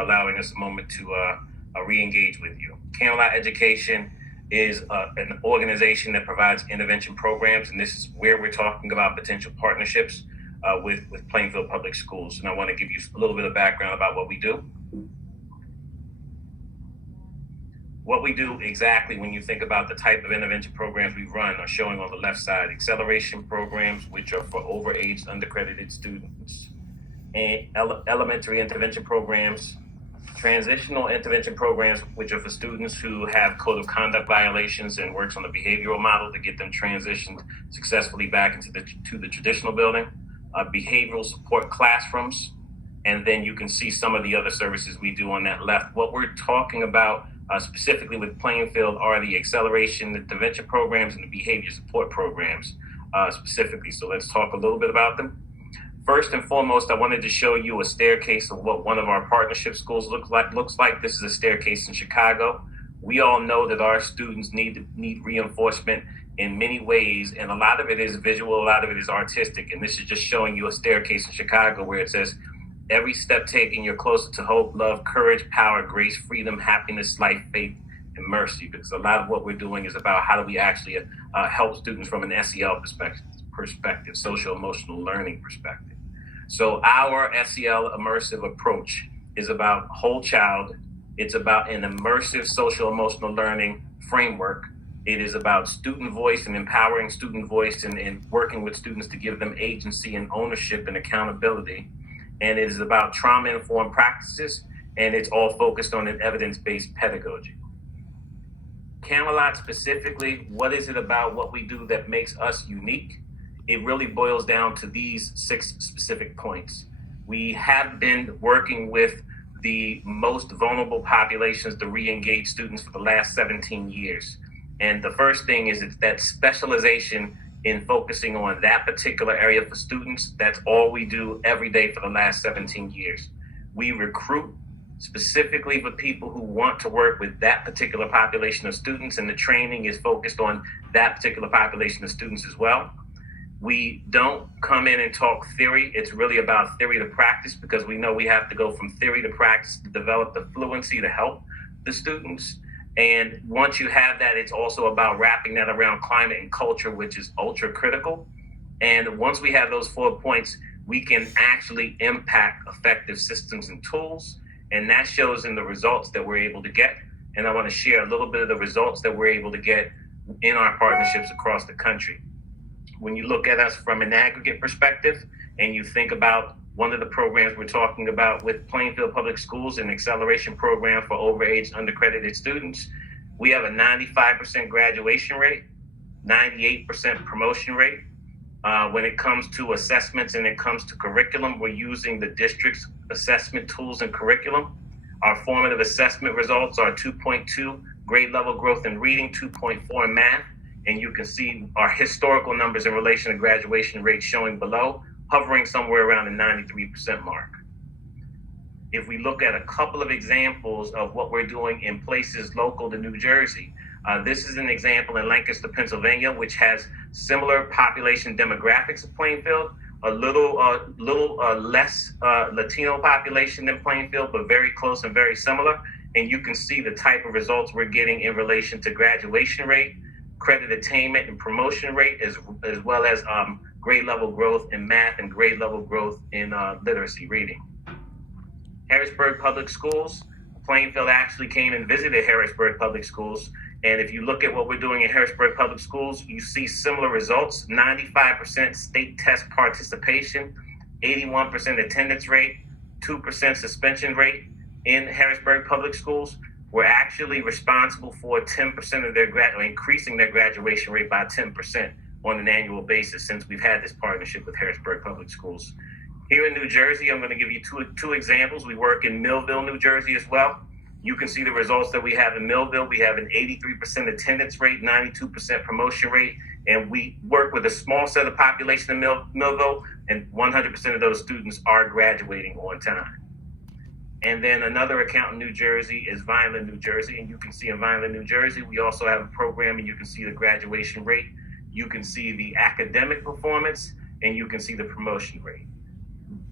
for allowing us a moment to re-engage with you. Camelot Education is an organization that provides intervention programs, and this is where we're talking about potential partnerships with Plainfield Public Schools. And I want to give you a little bit of background about what we do. What we do exactly when you think about the type of intervention programs we run are showing on the left side: acceleration programs, which are for overaged, undercredited students, and elementary intervention programs, transitional intervention programs, which are for students who have code of conduct violations, and works on the behavioral model to get them transitioned successfully back into the traditional building, behavioral support classrooms, and then you can see some of the other services we do on that left. What we're talking about specifically with Plainfield are the acceleration intervention programs and the behavior support programs specifically. So let's talk a little bit about them. First and foremost, I wanted to show you a staircase of what one of our partnership schools looks like. This is a staircase in Chicago. We all know that our students need reinforcement in many ways, and a lot of it is visual, a lot of it is artistic. And this is just showing you a staircase in Chicago where it says, "Every step taken, you're closer to hope, love, courage, power, grace, freedom, happiness, life, faith, and mercy." Because a lot of what we're doing is about how do we actually help students from an SEL perspective, social emotional learning perspective. So our SEL immersive approach is about whole child. It's about an immersive social emotional learning framework. It is about student voice and empowering student voice and working with students to give them agency and ownership and accountability. And it is about trauma-informed practices, and it's all focused on an evidence-based pedagogy. Camelot specifically, what is it about what we do that makes us unique? It really boils down to these 6 specific points. We have been working with the most vulnerable populations to re-engage students for the last 17 years. And the first thing is it's that specialization in focusing on that particular area for students. That's all we do every day for the last 17 years. We recruit specifically for people who want to work with that particular population of students, and the training is focused on that particular population of students as well. We don't come in and talk theory. It's really about theory to practice, because we know we have to go from theory to practice to develop the fluency to help the students. And once you have that, it's also about wrapping that around climate and culture, which is ultra critical. And once we have those 4 points, we can actually impact effective systems and tools. And that shows in the results that we're able to get. And I want to share a little bit of the results that we're able to get in our partnerships across the country. When you look at us from an aggregate perspective, and you think about one of the programs we're talking about with Plainfield Public Schools, an acceleration program for overaged, undercredited students, we have a 95% graduation rate, 98% promotion rate. When it comes to assessments and it comes to curriculum, we're using the district's assessment tools and curriculum. Our formative assessment results are 2.2 grade level growth in reading, 2.4 in math. And you can see our historical numbers in relation to graduation rates showing below, hovering somewhere around the 93% mark. If we look at a couple of examples of what we're doing in places local to New Jersey, this is an example in Lancaster, Pennsylvania, which has similar population demographics of Plainfield, a little less Latino population than Plainfield, but very close and very similar. And you can see the type of results we're getting in relation to graduation rate, credit attainment and promotion rate, as well as grade level growth in math and grade level growth in literacy reading. Harrisburg Public Schools, Plainfield actually came and visited Harrisburg Public Schools. And if you look at what we're doing in Harrisburg Public Schools, you see similar results: 95% state test participation, 81% attendance rate, 2% suspension rate in Harrisburg Public Schools. We're actually responsible for 10% of their increasing their graduation rate by 10% on an annual basis since we've had this partnership with Harrisburg Public Schools. Here in New Jersey, I'm going to give you two examples. We work in Millville, New Jersey as well. You can see the results that we have in Millville. We have an 83% attendance rate, 92% promotion rate, and we work with a small set of population in Millville, and 100% of those students are graduating on time. And then another account in New Jersey is Vineland, New Jersey. And you can see in Vineland, New Jersey, we also have a program, and you can see the graduation rate. You can see the academic performance, and you can see the promotion rate.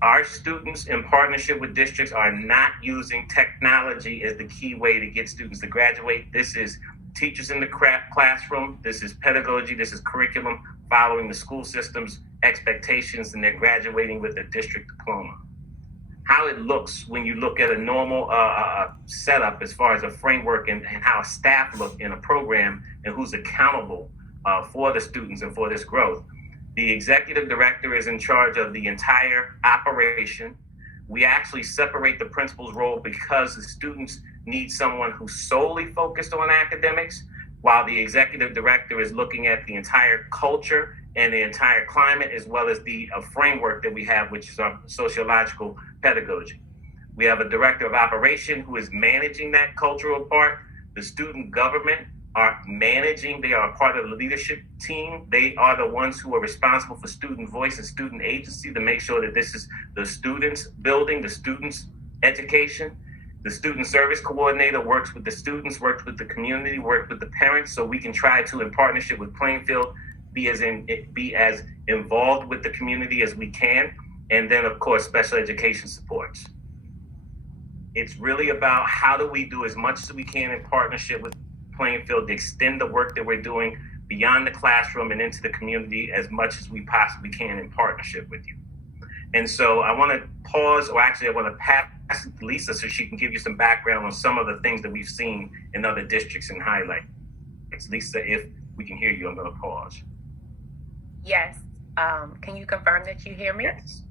Our students in partnership with districts are not using technology as the key way to get students to graduate. This is teachers in the classroom. This is pedagogy. This is curriculum following the school system's expectations, and they're graduating with a district diploma. How it looks when you look at a normal setup as far as a framework and how staff look in a program and who's accountable for the students and for this growth. The executive director is in charge of the entire operation. We actually separate the principal's role because the students need someone who's solely focused on academics, while the executive director is looking at the entire culture and the entire climate, as well as the framework that we have, which is our sociological pedagogy. We have a director of operation who is managing that cultural part. The student government are managing, they are a part of the leadership team. They are the ones who are responsible for student voice and student agency to make sure that this is the students' building, the students' education. The student service coordinator works with the students, works with the community, works with the parents, so we can try to, in partnership with Plainfield, be as involved with the community as we can. And then, of course, special education supports. It's really about how do we do as much as we can in partnership with Plainfield to extend the work that we're doing beyond the classroom and into the community as much as we possibly can in partnership with you. And so I want to pause, or actually I want to pass it to Lisa so she can give you some background on some of the things that we've seen in other districts and highlight. Lisa, if we can hear you, I'm going to pause. Yes. Can you confirm that you hear me? Yes.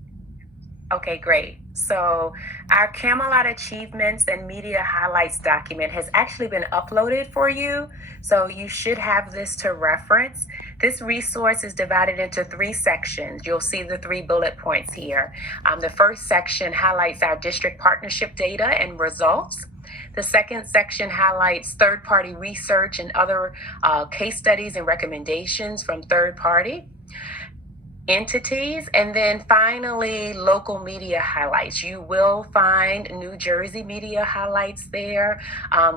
Okay, great. So our Camelot Achievements and Media Highlights document has actually been uploaded for you. So you should have this to reference. This resource is divided into 3 sections. You'll see the 3 bullet points here. The first section highlights our district partnership data and results. The second section highlights third-party research and other case studies and recommendations from third-party entities. And then finally, local media highlights. You will find New Jersey media highlights there.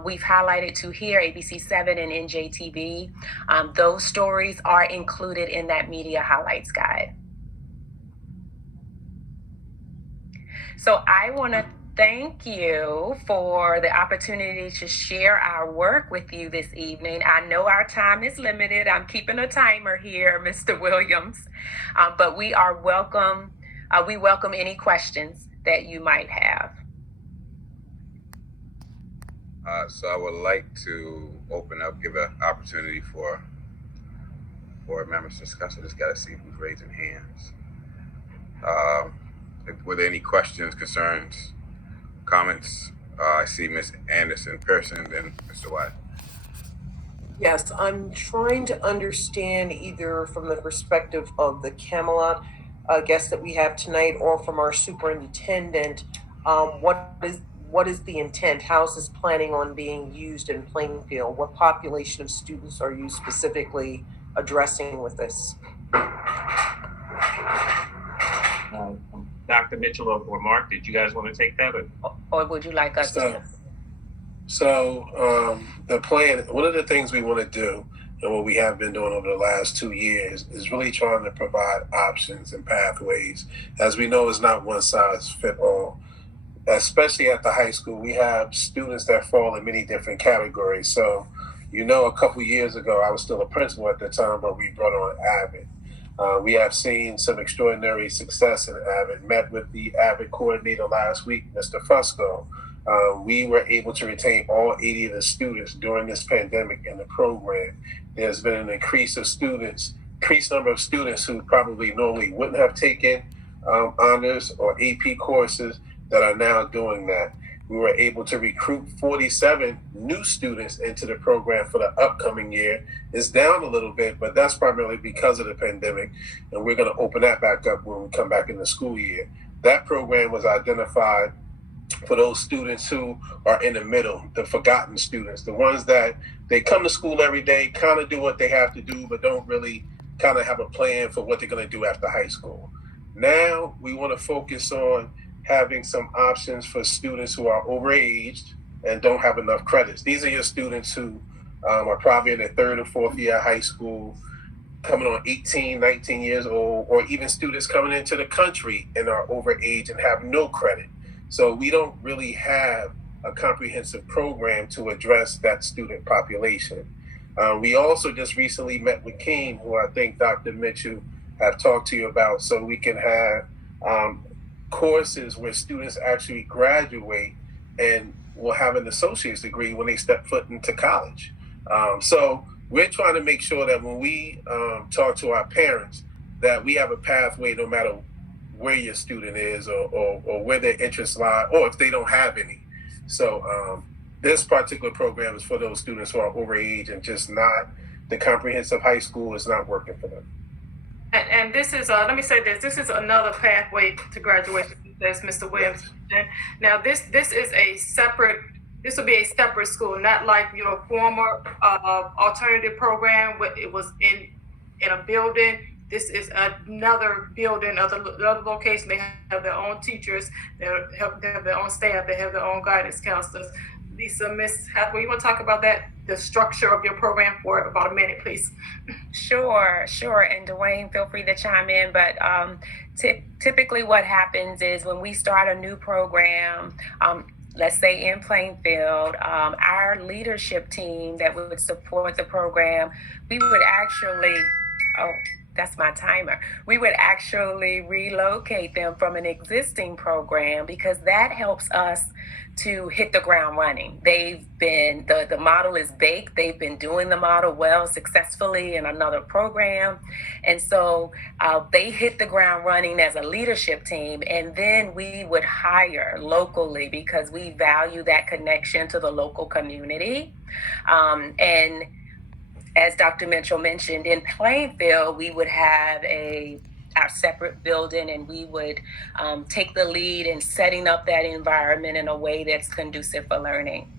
We've highlighted 2 here, ABC7 and NJTV. Those stories are included in that media highlights guide. So I want to thank you for the opportunity to share our work with you this evening. I know our time is limited. I'm keeping a timer here, Mr. Williams, but we welcome any questions that you might have. So I would like to open up, give an opportunity for members to discuss. I just got to see who's raising hands. Were there any questions, concerns, comments? I see Ms. Anderson Pearson, then Mr. White. Yes, I'm trying to understand either from the perspective of the Camelot guest that we have tonight or from our superintendent, what is the intent? How is this planning on being used in Plainfield? What population of students are you specifically addressing with this? Dr. Mitchell or Mark, did you guys want to take that? Or would you like us to? So the plan, one of the things we want to do, and what we have been doing over the last 2 years, is really trying to provide options and pathways. As we know, it's not one size fit all. Especially at the high school, we have students that fall in many different categories. So, a couple years ago, I was still a principal at the time, but we brought on Avid. We have seen some extraordinary success in Avid. Met with the Avid coordinator last week, Mr. Fusco. We were able to retain all 80 of the students during this pandemic in the program. There's been an increased number of students who probably normally wouldn't have taken honors or AP courses that are now doing that. We were able to recruit 47 new students into the program for the upcoming year. It's down a little bit, but that's primarily because of the pandemic, and we're going to open that back up when we come back in the school year. That program was identified for those students who are in the middle, the forgotten students, the ones that they come to school every day, kind of do what they have to do, but don't really kind of have a plan for what they're going to do after high school. Now we want to focus on having some options for students who are overaged and don't have enough credits. These are your students who are probably in their 3rd or 4th year of high school. coming on 18, 19 years old, or even students coming into the country and are over age and have no credit. So we don't really have a comprehensive program to address that student population. We also just recently met with Keene, who I think Dr. Mitchell have talked to you about, so we can have courses where students actually graduate and will have an associate's degree when they step foot into college. So we're trying to make sure that when we talk to our parents, that we have a pathway no matter where your student is or where their interests lie, or if they don't have any. So this particular program is for those students who are over age and just not, the comprehensive high school is not working for them. And this is, let me say this is another pathway to graduation, as Mr. Williams mentioned. Now, this is a separate, this will be a separate school, not like your former alternative program where it was in a building. This is another building, another location. They have their own teachers, they have their own staff, they have their own guidance counselors. Lisa, Miss Hathaway, you want to talk about that, the structure of your program for about a minute, please? Sure. And Dwayne, feel free to chime in. But typically what happens is when we start a new program, let's say in Plainfield, our leadership team that would support the program, we would actually, that's my timer. We would actually relocate them from an existing program because that helps us to hit the ground running. They've been, the model is baked. They've been doing the model well successfully in another program. And so they hit the ground running as a leadership team. And then we would hire locally because we value that connection to the local community. And as Dr. Mitchell mentioned, in Plainfield, we would have our separate building, and we would take the lead in setting up that environment in a way that's conducive for learning.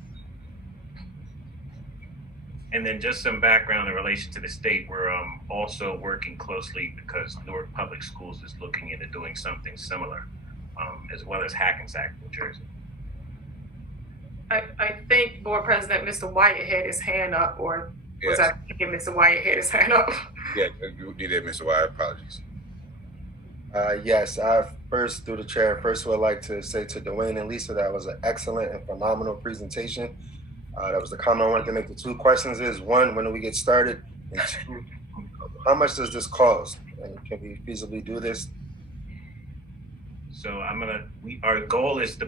And then just some background in relation to the state, we're also working closely because Newark Public Schools is looking into doing something similar, as well as Hackensack, New Jersey. I think Board President Mr. Wyatt had his hand up, or was Yes. I thinking Mr. Wyatt had his hand up? Yeah, you did, Mr. Wyatt. Apologies. Yes, I first, through the chair, would like to say to Dwayne and Lisa that was an excellent and phenomenal presentation. That was the comment I wanted to make. The two questions is, one, when do we get started? And two, how much does this cost? And can we feasibly do this? So our goal is to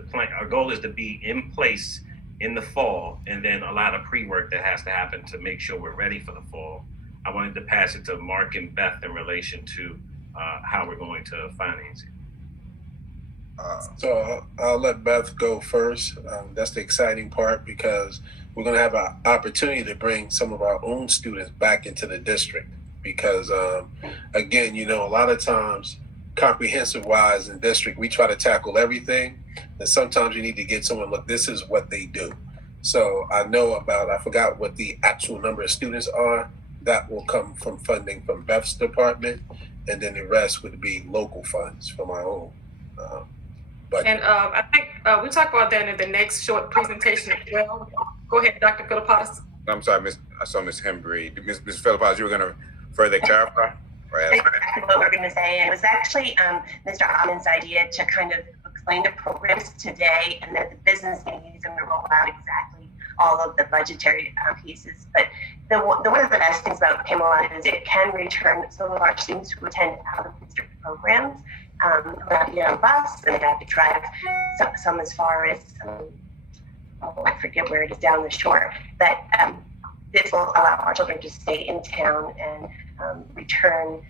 be in place in the fall, and then a lot of pre-work that has to happen to make sure we're ready for the fall. I wanted to pass it to Mark and Beth in relation to how we're going to finance it. So I'll let Beth go first. That's the exciting part because we're going to have an opportunity to bring some of our own students back into the district because, again, a lot of times comprehensive wise in district, we try to tackle everything. And sometimes you need to get someone, look, this is what they do. So I forgot what the actual number of students are. That will come from funding from Beth's department. And then the rest would be local funds from our own. And I think we talked about that in the next short presentation as well. Go ahead, Dr. Philippotis. I'm sorry, I saw Ms. Hembry. Ms. Philippotis, you were going to further clarify? Exactly what we're going to say. And it was actually Mr. Ahman's idea to kind of explain the programs today and that the business needs them to roll out exactly all of the budgetary pieces. But one of the best things about Camelot is it can return some of our students who attend out of district programs who have to get on a bus and they have to drive some as far as, I forget where it is down the shore. But this will allow our children to stay in town and return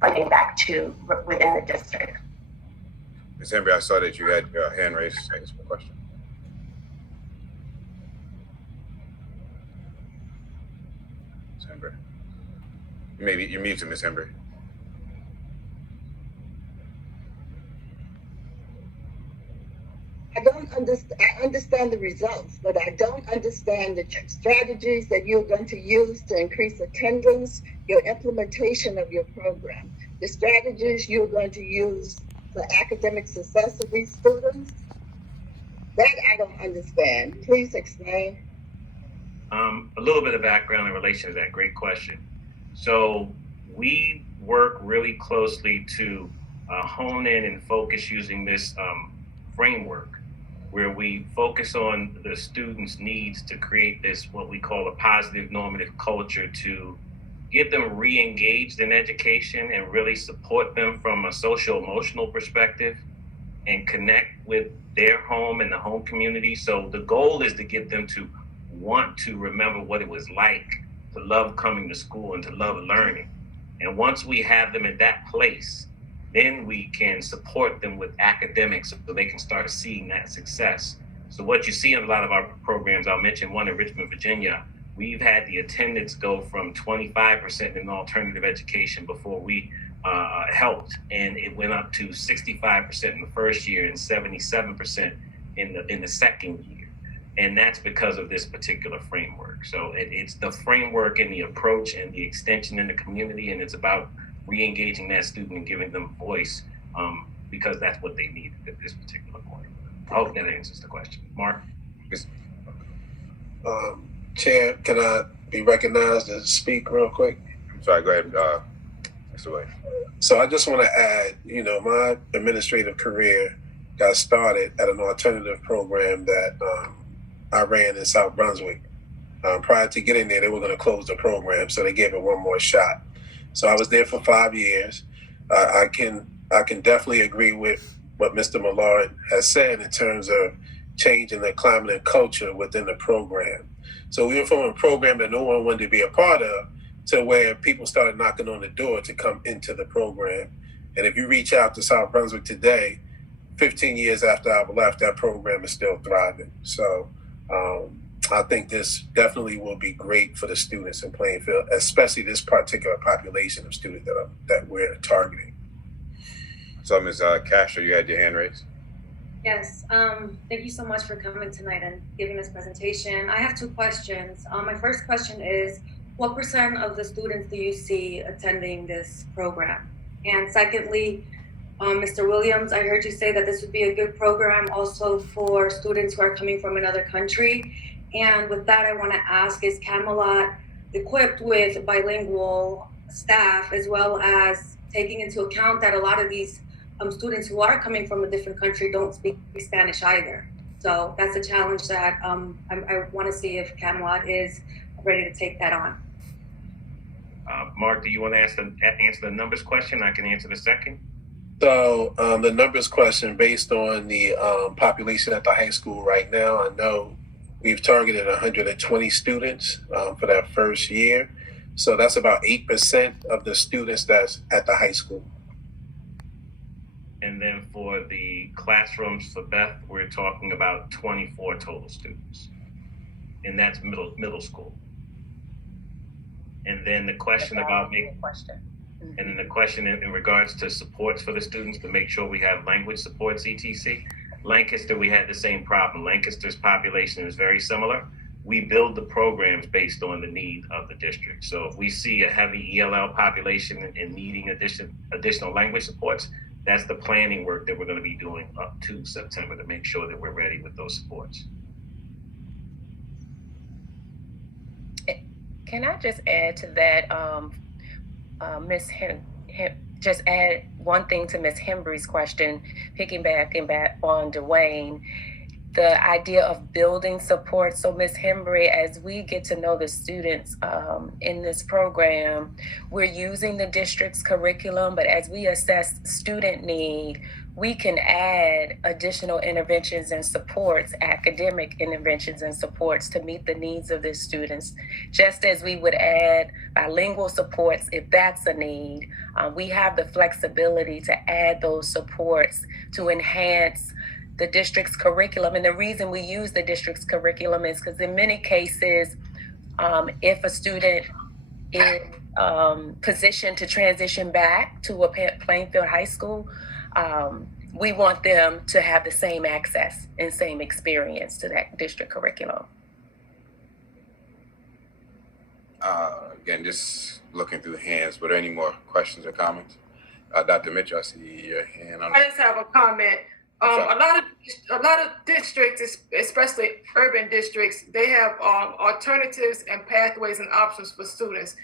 funding back to within the district. Ms. Hembry, I saw that you had your hand raised. I guess for a question. Ms. Hembry. Maybe you're muted, Ms. Hembry. I understand the results, but I don't understand the strategies that you're going to use to increase attendance, your implementation of your program, the strategies you're going to use for academic success of these students. That I don't understand. Please explain. A little bit of background in relation to that. Great question. So we work really closely to hone in and focus using this framework where we focus on the students' needs to create this, what we call a positive normative culture, to get them re-engaged in education and really support them from a social emotional perspective and connect with their home and the home community. So the goal is to get them to want to remember what it was like to love coming to school and to love learning. And once we have them in that place, then we can support them with academics so they can start seeing that success. So what you see in a lot of our programs, I'll mention one in Richmond, Virginia, we've had the attendance go from 25% in alternative education before we helped, and it went up to 65% in the first year and 77% in the second year. And that's because of this particular framework. So it's the framework and the approach and the extension in the community, and it's about re-engaging that student and giving them voice because that's what they need at this particular point. I hope that answers the question. Mark? Chair, can I be recognized to speak real quick? I'm sorry, go ahead, Mr. Williams. So I just want to add, my administrative career got started at an alternative program that I ran in South Brunswick. Prior to getting there, they were going to close the program, so they gave it one more shot. So I was there for 5 years. I can definitely agree with what Mr. Millard has said in terms of changing the climate and culture within the program. So we went from a program that no one wanted to be a part of to where people started knocking on the door to come into the program. And if you reach out to South Brunswick today, 15 years after I've left, that program is still thriving. So I think this definitely will be great for the students in Plainfield, especially this particular population of students that we're targeting. So Ms. Castro, you had your hand raised. Yes, thank you so much for coming tonight and giving this presentation. I have two questions. My first question is, what % of the students do you see attending this program? And secondly, Mr. Williams, I heard you say that this would be a good program also for students who are coming from another country. And with that, I want to ask, is Camelot equipped with bilingual staff, as well as taking into account that a lot of these students who are coming from a different country don't speak Spanish either? So that's a challenge that I want to see if Camelot is ready to take that on. Mark, do you want to answer the numbers question? I can answer the second. So the numbers question, based on the population at the high school right now, I know we've targeted 120 students for that first year. So that's about 8% of the students that's at the high school. And then for the classrooms for Beth, we're talking about 24 total students. And that's middle school. And then the question about and then the question in regards to supports for the students to make sure we have language supports, etc. Lancaster, we had the same problem. Lancaster's population is very similar. We build the programs based on the need of the district. So if we see a heavy ELL population and needing additional language supports, that's the planning work that we're going to be doing up to September to make sure that we're ready with those supports. Can I just add to that, just add one thing to Ms. Hembry's question, piggybacking back on Dwayne, the idea of building support. So Ms. Hembry, as we get to know the students in this program, we're using the district's curriculum, but as we assess student need, we can add additional interventions and supports, academic interventions and supports to meet the needs of the students, just as we would add bilingual supports if that's a need. We have the flexibility to add those supports to enhance the district's curriculum. And the reason we use the district's curriculum is because in many cases, if a student is positioned to transition back to a Plainfield High School, we want them to have the same access and same experience to that district curriculum. Again, just looking through hands. Were there any more questions or comments? Dr. Mitchell, I see your hand on. I just have a comment. A lot of districts, especially urban districts, they have alternatives and pathways and options for students.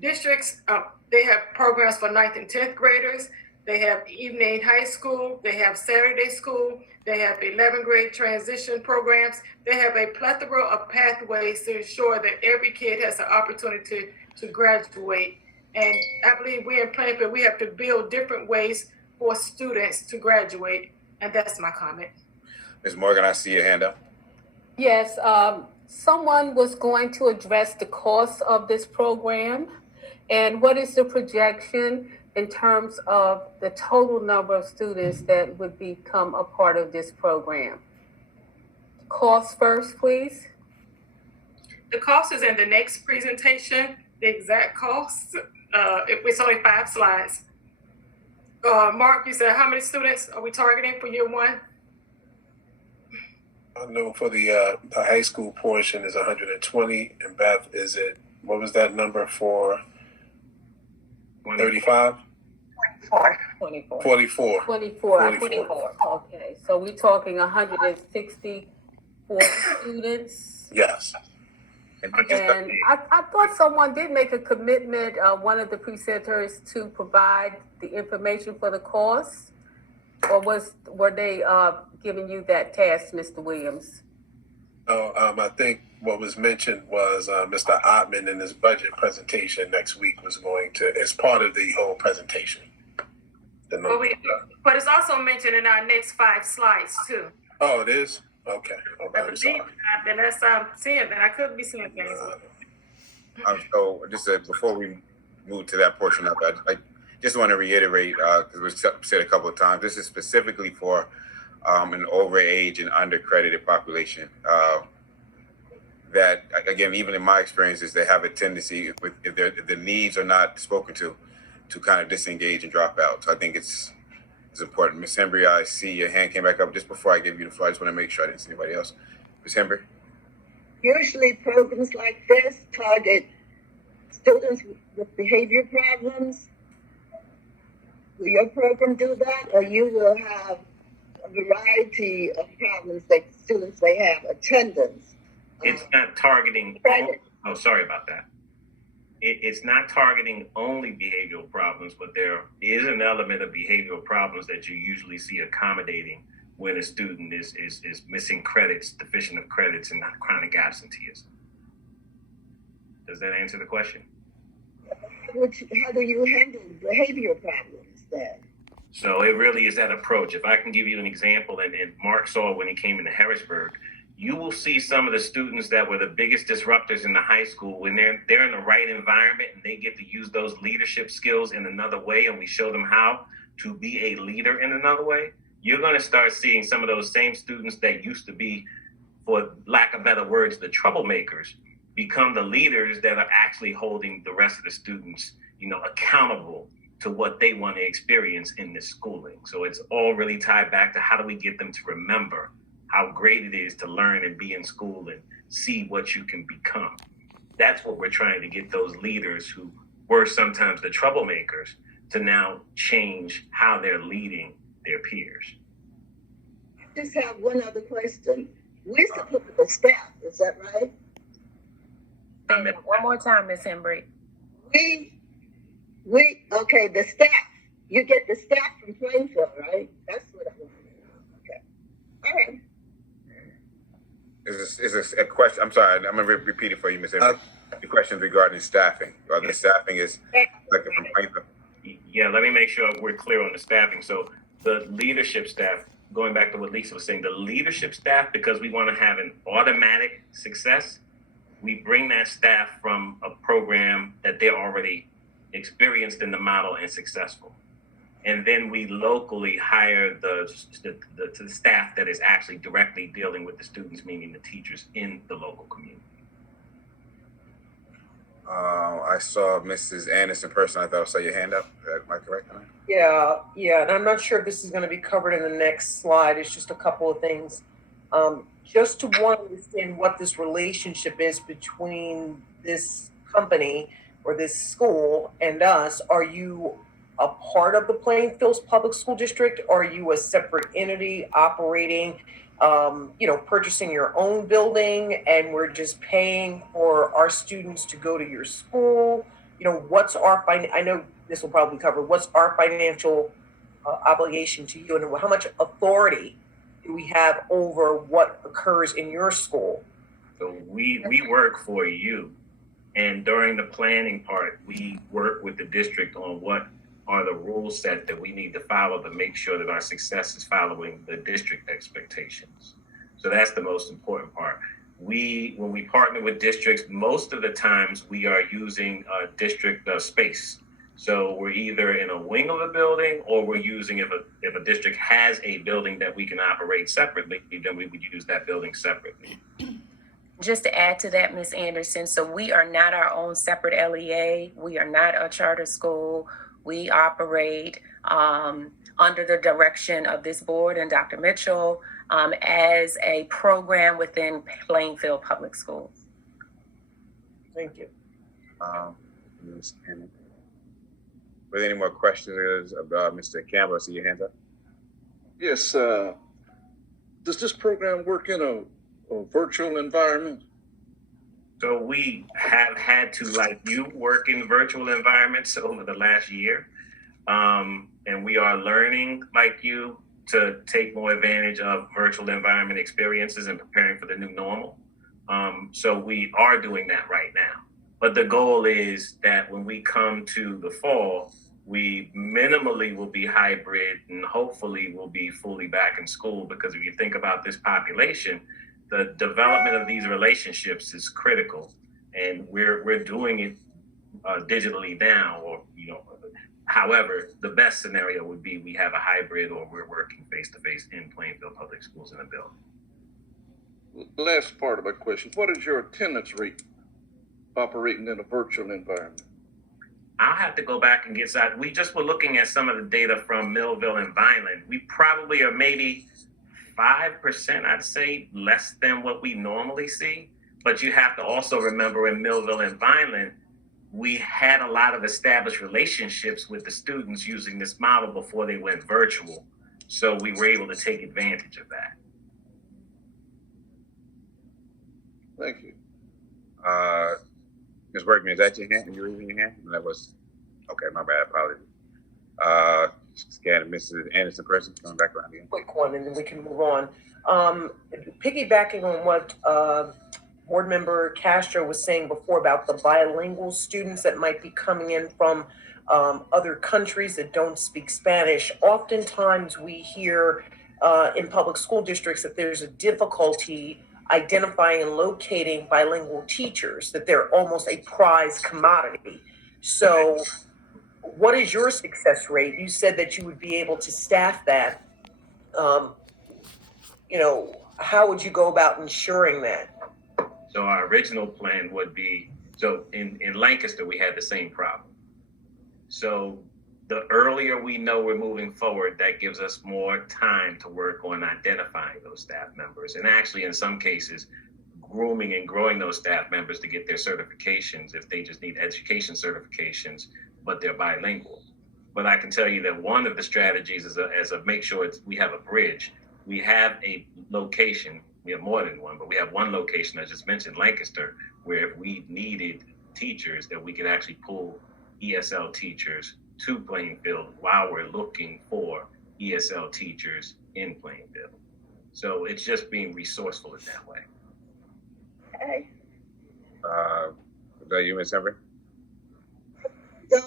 districts, they have programs for 9th and 10th graders. They have evening high school. They have Saturday school. They have 11th grade transition programs. They have a plethora of pathways to ensure that every kid has an opportunity to graduate. And I believe we in Plainfield, we have to build different ways for students to graduate. And that's my comment. Ms. Morgan, I see your hand up. Yes, someone was going to address the cost of this program and what is the projection in terms of the total number of students that would become a part of this program. Cost first, please. The cost is in the next presentation, the exact cost. It's only 5 slides. Mark, you said how many students are we targeting for year 1? I know for the high school portion is 120, and Beth, what was that number for 35? 24. 24. 44. Okay, so we're talking 164 students. Yes. And I thought someone did make a commitment, one of the presenters, to provide the information for the course, or were they giving you that task, Mr. Williams? No, I think what was mentioned was Mr. Ottman in his budget presentation next week was going to, as part of the whole presentation. But it's also mentioned in our next 5 slides too. Oh, it is? Okay. I'm sorry. Unless I'm seeing that, I could be seeing things. So just before we move to that portion of it, I just want to reiterate, because it was said a couple of times, this is specifically for an overage and undercredited population. That, again, even in my experiences, they have a tendency, if the needs are not spoken to kind of disengage and drop out. So I think it's important. Ms. Hembry, I see your hand came back up just before I gave you the floor. I just want to make sure I didn't see anybody else. Ms. Hembry? Usually programs like this target students with behavior problems. Will your program do that, or you will have a variety of problems that students may have? Attendance. It's not targeting. Oh, sorry about that. It's not targeting only behavioral problems, but there is an element of behavioral problems that you usually see accommodating when a student is missing credits, deficient of credits, and not chronic absenteeism. Does that answer the question? How do you handle behavioral problems then? So it really is that approach. If I can give you an example, and Mark saw when he came into Harrisburg, you will see some of the students that were the biggest disruptors in the high school when they're in the right environment and they get to use those leadership skills in another way, and we show them how to be a leader in another way. You're going to start seeing some of those same students that used to be, for lack of better words, the troublemakers, become the leaders that are actually holding the rest of the students, accountable to what they want to experience in this schooling. So it's all really tied back to how do we get them to remember how great it is to learn and be in school and see what you can become. That's what we're trying to get those leaders who were sometimes the troublemakers to now change how they're leading their peers. I just have one other question. We're supporting the staff, is that right? One more time, Ms. Hembry. Okay, the staff. You get the staff from Plainfield, right? That's what I want to know. Okay. All right. Is this a question? I'm sorry, I'm going to repeat it for you, Ms. Hembry. The question regarding staffing. The staffing is collected from Plainfield. Yeah, let me make sure we're clear on the staffing. So the leadership staff, going back to what Lisa was saying, the leadership staff, because we want to have an automatic success, we bring that staff from a program that they're already experienced in the model and successful. And then we locally hire the staff that is actually directly dealing with the students, meaning the teachers in the local community. I saw Mrs. Anderson person. I thought I saw your hand up. Am I correct on that? Yeah, and I'm not sure if this is going to be covered in the next slide. It's just a couple of things. Just to want to understand what this relationship is between this company or this school and us. Are you a part of the Plainfield Public School District? Or are you a separate entity operating, purchasing your own building, and we're just paying for our students to go to your school? what's our I know this will probably cover what's our financial obligation to you, and how much authority do we have over what occurs in your school? So we work for you, and during the planning part, we work with the district on what are the rule set that we need to follow to make sure that our success is following the district expectations. So that's the most important part. When we partner with districts, most of the times we are using district space. So we're either in a wing of a building, or we're using, if a district has a building that we can operate separately, then we would use that building separately. Just to add to that, Ms. Anderson, so we are not our own separate LEA. We are not a charter school. We operate under the direction of this board and Dr. Mitchell as a program within Plainfield Public Schools. Thank you. Were there any more questions about Mr. Campbell? I see your hands up. Yes. Does this program work in a virtual environment? So we have had to, like you, work in virtual environments over the last year. And we are learning, like you, to take more advantage of virtual environment experiences and preparing for the new normal. So we are doing that right now. But the goal is that when we come to the fall, we minimally will be hybrid and hopefully will be fully back in school, because if you think about this population, the development of these relationships is critical, and we're doing it digitally now, or however, the best scenario would be we have a hybrid, or we're working face-to-face in Plainfield Public Schools in a building. Last part of my question, what is your attendance rate operating in a virtual environment? I'll have to go back and get that. We just were looking at some of the data from Millville and Vineland. We probably are maybe 5%, I'd say, less than what we normally see. But you have to also remember, in Millville and Vineland, we had a lot of established relationships with the students using this model before they went virtual. So we were able to take advantage of that. Thank you. Ms. Workman, is that your hand? Are you raising your hand? That was, okay, my bad, apologies. Scanning Mrs. Anderson person, coming back around again. Quick one, and then we can move on. Piggybacking on what Board Member Castro was saying before about the bilingual students that might be coming in from other countries that don't speak Spanish, oftentimes we hear in public school districts that there's a difficulty identifying and locating bilingual teachers, that they're almost a prized commodity. So what is your success rate? You said that you would be able to staff that. How would you go about ensuring that? So our original plan would be, so in Lancaster, we had the same problem. So the earlier we know we're moving forward, that gives us more time to work on identifying those staff members. And actually, in some cases, grooming and growing those staff members to get their certifications if they just need education certifications, but they're bilingual. But I can tell you that one of the strategies is make sure we have a bridge. We have a location, we have more than one, but we have one location, I just mentioned, Lancaster, where if we needed teachers, that we could actually pull ESL teachers to Plainfield while we're looking for ESL teachers in Plainfield. So it's just being resourceful in that way. Okay. Is that you, Ms. Henry? So,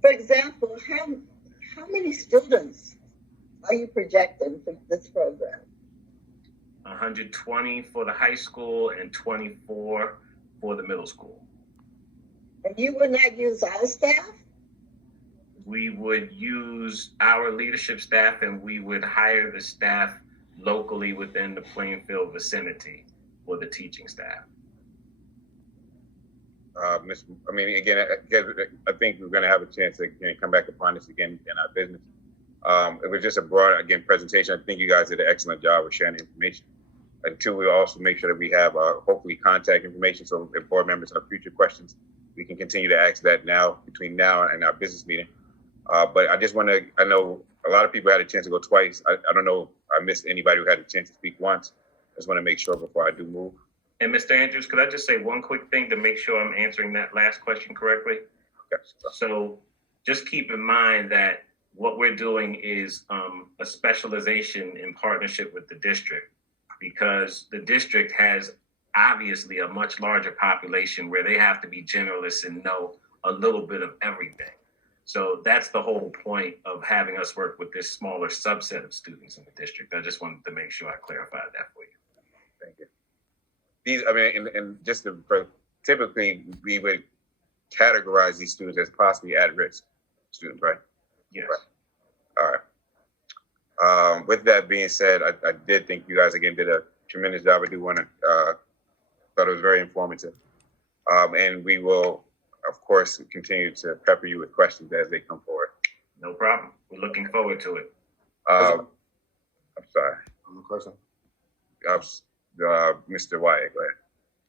for example, how many students are you projecting for this program? 120 for the high school and 24 for the middle school. And you would not use our staff? We would use our leadership staff, and we would hire the staff locally within the Plainfield vicinity for the teaching staff. Again, I think we're going to have a chance to come back upon this again in our business. It was just a broad, presentation. I think you guys did an excellent job of sharing information. Until we also make sure that we have hopefully contact information, so if board members have future questions, we can continue to ask that now, between now and our business meeting. But I just want to, I know a lot of people had a chance to go twice. I don't know if I missed anybody who had a chance to speak once. I just want to make sure before I do move. And Mr. Andrews, could I just say one quick thing to make sure I'm answering that last question correctly? So just keep in mind that what we're doing is a specialization in partnership with the district, because the district has obviously a much larger population where they have to be generalists and know a little bit of everything. So that's the whole point of having us work with this smaller subset of students in the district. I just wanted to make sure I clarified that for you. Thank you. These, I mean, and just for typically we would categorize these students as possibly at-risk students, right? Yes. Right. All right. With that being said, I did think you guys again did a tremendous job. I do want to thought it was very informative, and we will, of course, continue to pepper you with questions as they come forward. No problem. We're looking forward to it. I'm sorry. Question. Mr. Wyatt, go ahead.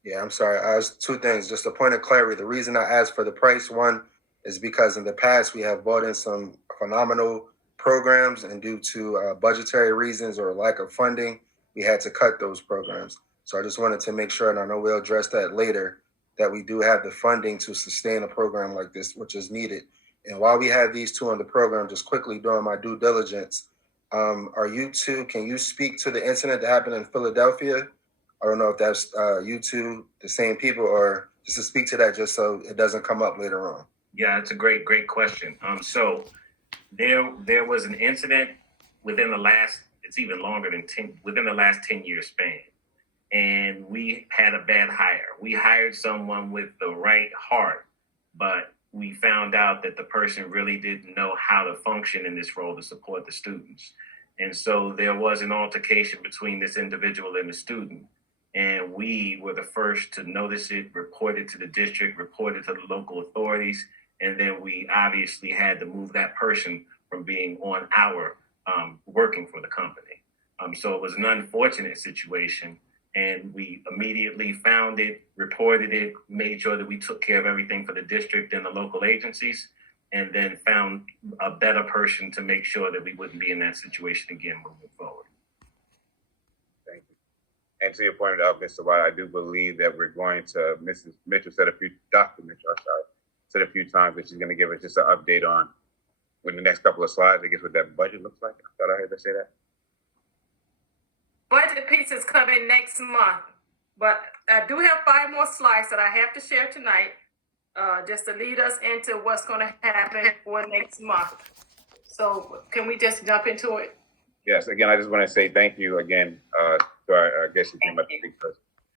Yeah, I'm sorry. Two things. Just a point of clarity. The reason I asked for the price, one, is because in the past we have bought in some phenomenal programs, and due to budgetary reasons or lack of funding, we had to cut those programs. So I just wanted to make sure, and I know we'll address that later, that we do have the funding to sustain a program like this, which is needed. And while we have these two on the program, just quickly doing my due diligence, are you two, can you speak to the incident that happened in Philadelphia? I don't know if that's you two, the same people, or just to speak to that just so it doesn't come up later on. Yeah, it's a great question. So there was an incident within the last, it's even longer than within the last 10-year span. And we had a bad hire. We hired someone with the right heart, but we found out that the person really didn't know how to function in this role to support the students. And so there was an altercation between this individual and the student. And we were the first to notice it, report it to the district, report it to the local authorities. And then we obviously had to move that person from being on our working for the company. So it was an unfortunate situation. And we immediately found it, reported it, made sure that we took care of everything for the district and the local agencies, and then found a better person to make sure that we wouldn't be in that situation again moving forward. Thank you. And to your point, Mr. White, I do believe that we're going to, Mrs. Mitchell said Dr. Mitchell, said a few times that she's going to give us just an update on, with the next couple of slides, I guess, what that budget looks like. I thought I heard her say that. Budget piece is coming next month, but I do have 5 more slides that I have to share tonight, just to lead us into what's going to happen for next month. So can we just jump into it? Yes, again, I just want to say thank you again to our guest who came up to speak first.